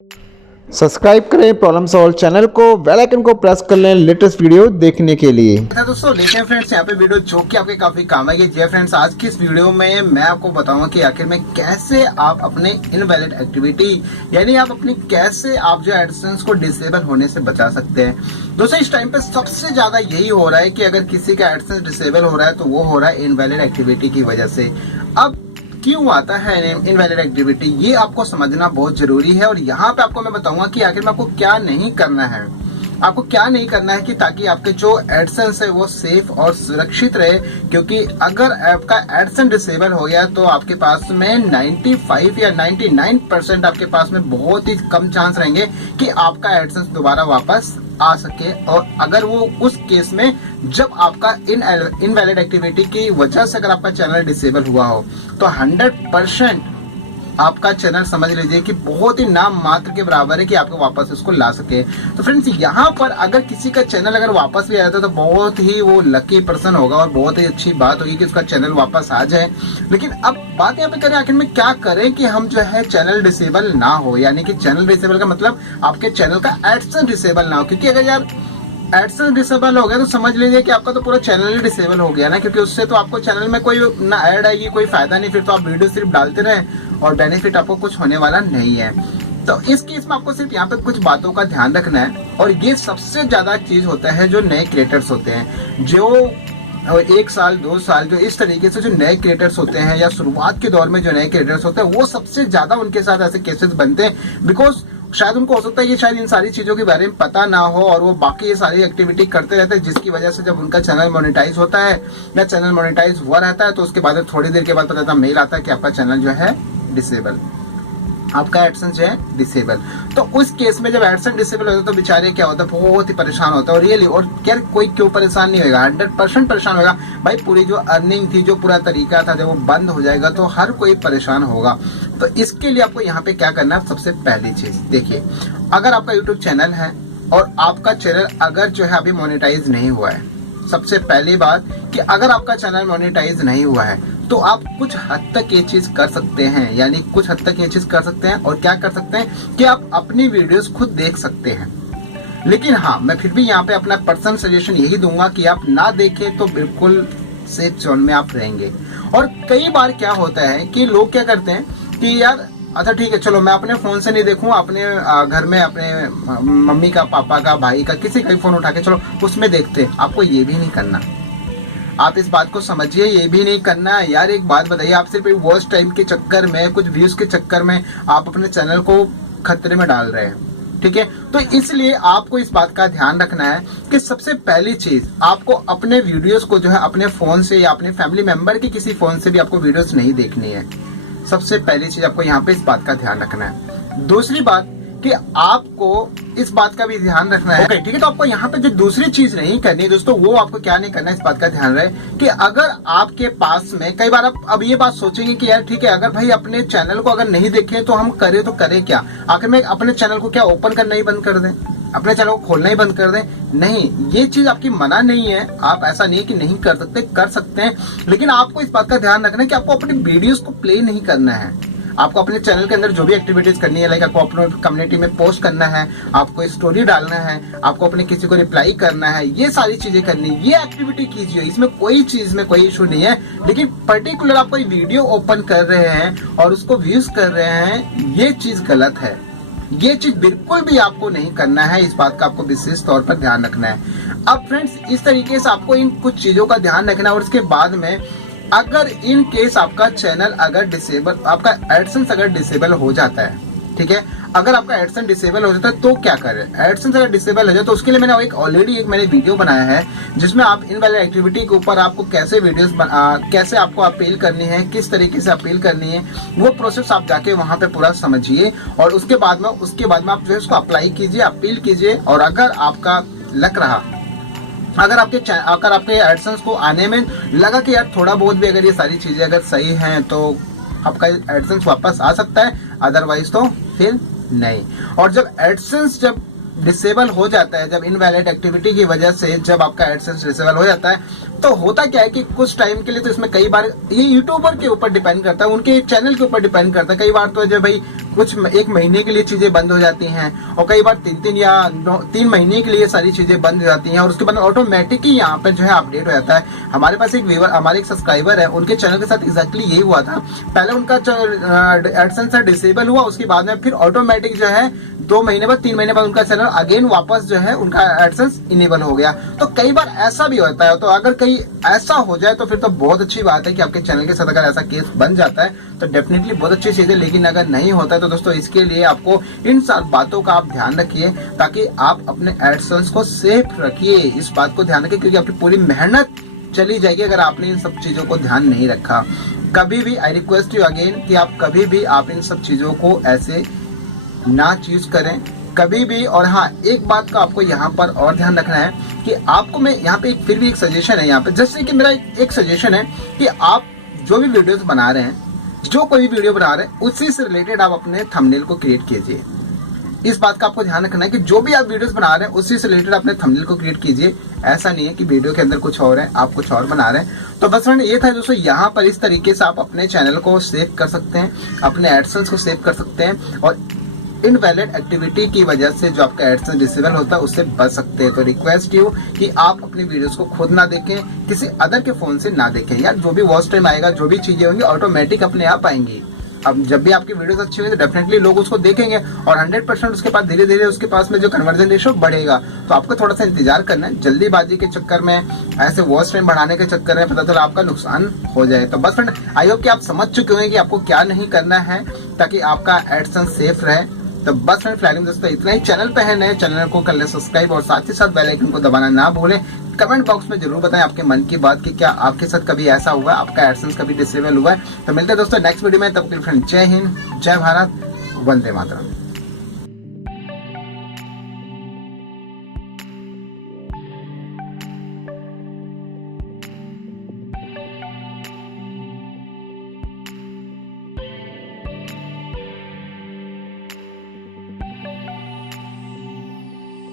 Subscribe करें problem solve channel को, bell icon को प्रेस कर लें लेटेस्ट वीडियो देखने के लिए। दोस्तों देखें फ्रेंड्स, यहाँ पे वीडियो जो कि आपके काफी काम आएगी। जी फ्रेंड्स, आज की इस वीडियो में मैं आपको बताऊंगा कि आखिर में कैसे आप अपने इनवैलिड एक्टिविटी यानी आप अपनी कैसे आप जो एडसेंस को डिसेबल होने से बचा सकते हैं। दोस्तों इस टाइम पे सबसे ज्यादा यही हो रहा है कि अगर किसी का एडसेंस डिसेबल हो रहा है तो वो हो रहा है इनवैलिड एक्टिविटी की वजह से। अब क्यों आता है इनवैलिड एक्टिविटी, ये आपको समझना बहुत जरूरी है। और यहाँ पे आपको मैं बताऊंगा कि आखिर में आपको क्या नहीं करना है, आपको क्या नहीं करना है कि ताकि आपके जो एडसेंस है वो सेफ और सुरक्षित रहे। क्योंकि अगर आपका एडसेंस डिसेबल हो गया तो आपके पास में 95 या 99% आपके पास में बहुत ही कम चांस रहेंगे कि आपका एडसेंस दोबारा वापस आ सके। और अगर वो उस केस में जब आपका इनवैलिड एक्टिविटी की वजह से अगर आपका चैनल डिसेबल हुआ हो तो 100% आपका चैनल समझ लीजिए कि बहुत ही नाम मात्र के बराबर है कि आपको वापस उसको ला सके। तो फ्रेंड्स यहाँ पर अगर किसी का चैनल अगर वापस भी आ जाता है तो बहुत ही वो लकी पर्सन होगा और बहुत ही अच्छी बात होगी कि उसका चैनल वापस आ जाए। लेकिन अब बात यहाँ पे करें आखिर में क्या करें कि हम जो है चैनल डिसेबल ना हो, यानी कि चैनल डिसेबल का मतलब आपके चैनल का एडसेंस डिसेबल ना हो। क्योंकि अगर यार एडसेंस डिसेबल हो गया तो समझ लीजिए कि आपका तो पूरा चैनल ही डिसेबल हो गया ना, क्योंकि उससे तो आपको चैनल में कोई ना ऐड आएगी, कोई फायदा नहीं। फिर तो आप वीडियो सिर्फ डालते रहे और बेनिफिट आपको कुछ होने वाला नहीं है। तो इस केस में आपको सिर्फ यहाँ पे कुछ बातों का ध्यान रखना है। और ये सबसे ज्यादा चीज होता है जो नए क्रिएटर्स होते हैं, जो 1 साल 2 साल जो इस तरीके से जो नए क्रिएटर्स होते हैं या शुरुआत के दौर में जो नए क्रिएटर्स होते हैं वो सबसे ज्यादा उनके साथ ऐसे केसेस बनते हैं। बिकॉज शायद उनको हो सकता है कि शायद इन सारी चीजों के बारे में पता ना हो और वो बाकी ये सारी एक्टिविटी करते रहते हैं, जिसकी वजह से जब उनका चैनल मोनेटाइज होता है या चैनल मोनेटाइज हुआ रहता है तो उसके बाद थोड़ी देर के बाद पता मेल आता है कि आपका चैनल जो है डिसेबल, आपका एडसेंस जो है डिसेबल। तो उस केस में जब एडसेंस डिसेबल होता है तो बेचारे क्या होता है, बहुत ही परेशान होता है। और रियली और यार कोई क्यों परेशान नहीं होगा, 100% परेशान होगा भाई। पूरी जो अर्निंग थी, जो पूरा तरीका था, जब वो बंद हो जाएगा तो हर कोई परेशान होगा। तो इसके लिए आपको यहाँ पे क्या करना है, सबसे पहली चीज देखिए, अगर आपका यूट्यूब चैनल है और आपका चैनल अगर जो है अभी मोनेटाइज नहीं हुआ है, सबसे पहली बात कि अगर आपका चैनल मोनेटाइज नहीं हुआ है तो आप कुछ हद तक ये चीज कर सकते हैं, यानी कुछ हद तक ये चीज कर सकते हैं। और क्या कर सकते हैं कि आप अपनी वीडियोस खुद देख सकते हैं। लेकिन हाँ, मैं फिर भी यहाँ पे अपना पर्सनल सजेशन यही दूंगा कि आप ना देखें तो बिल्कुल सेफ जोन में आप रहेंगे। और कई बार क्या होता है कि लोग क्या करते हैं कि यार अच्छा ठीक है, चलो मैं अपने फोन से नहीं देखूं, अपने घर में अपने मम्मी का, पापा का, भाई का, किसी का भी फोन उठा के चलो उसमें देखते हैं। आपको ये भी नहीं करना, आप इस बात को समझिए, ये भी नहीं करना यार। एक बात बताइए, आप सिर्फ वॉच टाइम के चक्कर में, कुछ व्यूज के चक्कर में आप अपने चैनल को खतरे में डाल रहे हैं, ठीक है। तो इसलिए आपको इस बात का ध्यान रखना है कि सबसे पहली चीज आपको अपने वीडियोस को जो है अपने फोन से या अपने फैमिली मेंबर के किसी फोन से भी आपको वीडियोस नहीं देखनी है। सबसे पहली चीज आपको यहाँ पे इस बात का ध्यान रखना है। दूसरी बात कि आपको इस बात का भी ध्यान रखना है, ठीक है। तो आपको यहाँ पे जो दूसरी चीज नहीं करनी है दोस्तों, वो आपको क्या नहीं करना है, इस बात का ध्यान रहे कि अगर आपके पास में कई बार आप अब ये बात सोचेंगे कि यार ठीक है, अगर भाई अपने चैनल को अगर नहीं देखें तो हम करें तो करें क्या, आखिर में अपने चैनल को क्या ओपन करना ही बंद कर दें, अपने चैनल को खोलना ही बंद कर दें? नहीं, ये चीज आपकी मना नहीं है, आप ऐसा नहीं है कि नहीं कर सकते, कर सकते हैं। लेकिन आपको इस बात का ध्यान रखना है कि आपको अपनी वीडियोस को प्ले नहीं करना है। आपको अपने चैनल के अंदर जो भी एक्टिविटीज करनी है, लाइक आपको अपने कम्युनिटी में पोस्ट करना है, आपको स्टोरी डालना है, आपको अपने किसी को रिप्लाई करना है, ये सारी चीजें करनी है, ये एक्टिविटी कीजिए, इसमें कोई चीज में कोई इशू नहीं है। लेकिन पर्टिकुलर आप कोई वीडियो ओपन कर रहे हैं और उसको व्यूज कर रहे हैं, ये चीज गलत है। ये चीज बिल्कुल भी आपको नहीं करना है, इस बात का आपको विशेष तौर पर ध्यान रखना है। अब फ्रेंड्स इस तरीके से आपको इन कुछ चीजों का ध्यान रखना है। और उसके बाद में अगर इन केस आपका चैनल अगर डिसेबल, आपका एडसेंस अगर डिसेबल हो जाता है, ठीक है, अगर आपका एडसेंस डिसेबल हो जाता है तो क्या करें। एडसेंस अगर डिसेबल हो जाए तो उसके लिए मैंने ऑलरेडी मैंने वीडियो बनाया है जिसमें आप इनवैलिड एक्टिविटी के ऊपर आपको कैसे वीडियोस कैसे आपको अपील करनी है, किस तरीके से अपील करनी है, वो प्रोसेस आप जाके वहां पे पूरा समझिए। और उसके बाद में आप जो है उसको अप्लाई कीजिए, अपील कीजिए। और अगर आपका लक रहा, अगर आपके एडसेंस को आने में लगा कि यार थोड़ा बहुत भी अगर ये सारी चीजें अगर सही हैं तो आपका एडसेंस वापस आ सकता है, अदरवाइज तो फिर नहीं। और जब एडसेंस जब डिसेबल हो जाता है, जब इनवैलिड एक्टिविटी की वजह से जब आपका एडसेंस डिसेबल हो जाता है तो होता क्या है कि कुछ टाइम के लिए तो इसमें कई बार ये यूट्यूबर के ऊपर डिपेंड करता है, उनके चैनल के ऊपर डिपेंड करता है। कई बार तो जो भाई कुछ एक महीने के लिए चीजें बंद हो जाती हैं और कई बार 3 महीने के लिए सारी चीजें बंद हो जाती हैं और उसके बाद ऑटोमेटिक ही यहाँ पर जो है अपडेट हो जाता है। हमारे पास एक व्यूअर, हमारे एक सब्सक्राइबर है, उनके चैनल के साथ एग्जैक्टली यही हुआ था। पहले उनका एडसेंस डिसेबल हुआ, उसके बाद में फिर ऑटोमेटिक जो है 2 महीने बाद 3 महीने बाद उनका चैनल अगेन वापस जो है उनका एडसेंस इनेबल हो गया। तो कई बार ऐसा भी होता है, तो अगर कहीं ऐसा हो जाए तो फिर तो बहुत अच्छी बात है कि आपके चैनल के साथ अगर ऐसा केस बन जाता है तो डेफिनेटली बहुत अच्छी चीज है। लेकिन अगर नहीं होता है तो दोस्तों इसके लिए आपको इन सब बातों का आप ध्यान रखिए ताकि आप अपने एडसेंस को सेफ रखिए। इस बात को ध्यान रखिए क्योंकि आपकी पूरी मेहनत चली जाएगी अगर आपने इन सब चीजों को ध्यान नहीं रखा। कभी भी आई रिक्वेस्ट यू अगेन कि आप कभी भी आप इन सब चीजों को ऐसे ना चूज करें कभी भी। और हाँ, एक बात का आपको यहाँ पर और ध्यान रखना है कि आपको मैं यहाँ पे फिर भी एक सजेशन है यहाँ पे, जैसे कि मेरा एक सजेशन है कि आप जो भी वीडियोस बना रहे हैं, जो कोई भी वीडियो बना रहे हैं, उसी से रिलेटेड आप अपने थंबनेल को क्रिएट कीजिए। इस बात का आपको ध्यान रखना है कि जो भी आप वीडियोस बना रहे हैं उसी से रिलेटेड अपने थंबनेल को क्रिएट कीजिए। ऐसा नहीं है कि वीडियो के अंदर कुछ और है, आप कुछ और बना रहे हैं। तो बस फ्रेंड ये था दोस्तों, यहाँ पर इस तरीके से आप अपने चैनल को सेव कर सकते हैं, अपने एडसेंस को सेव कर सकते हैं और इनवैलिड एक्टिविटी की वजह से जो आपका एडसेंस डिसेबल होता है उससे बच सकते हैं। तो रिक्वेस्ट यू कि आप अपनी वीडियोस को खुद ना देखें, किसी अदर के फोन से ना देखें। यार जो भी वॉच टाइम आएगा, जो भी चीजें होंगी ऑटोमेटिक अपने आप आएंगी। अब जब भी आपकी वीडियोस अच्छी होंगी तो डेफिनेटली लोग उसको देखेंगे और 100% उसके पास धीरे धीरे उसके पास में जो कन्वर्जन रेशो बढ़ेगा। तो आपको थोड़ा सा इंतजार करना है, जल्दीबाजी के चक्कर में, ऐसे वॉच टाइम बढ़ाने के चक्कर में पता चला आपका नुकसान हो जाए। तो बस फ्रेंड, आई होप कि आप समझ चुके होंगे कि आपको क्या नहीं करना है ताकि आपका एडसेंस सेफ रहे। तो बस फ्रेंड फिलहाल दोस्तों इतना ही। चैनल पे है नए, चैनल को कर ले सब्सक्राइब और साथ ही साथ बेल आइकन को दबाना ना भूलें। कमेंट बॉक्स में जरूर बताएं आपके मन की बात कि क्या आपके साथ कभी ऐसा हुआ, आपका एडसेंस कभी डिसेबल हुआ है। तो मिलते हैं दोस्तों नेक्स्ट वीडियो में, तब तक फ्रेंड जय हिंद, जय भारत, वंदे मातरम।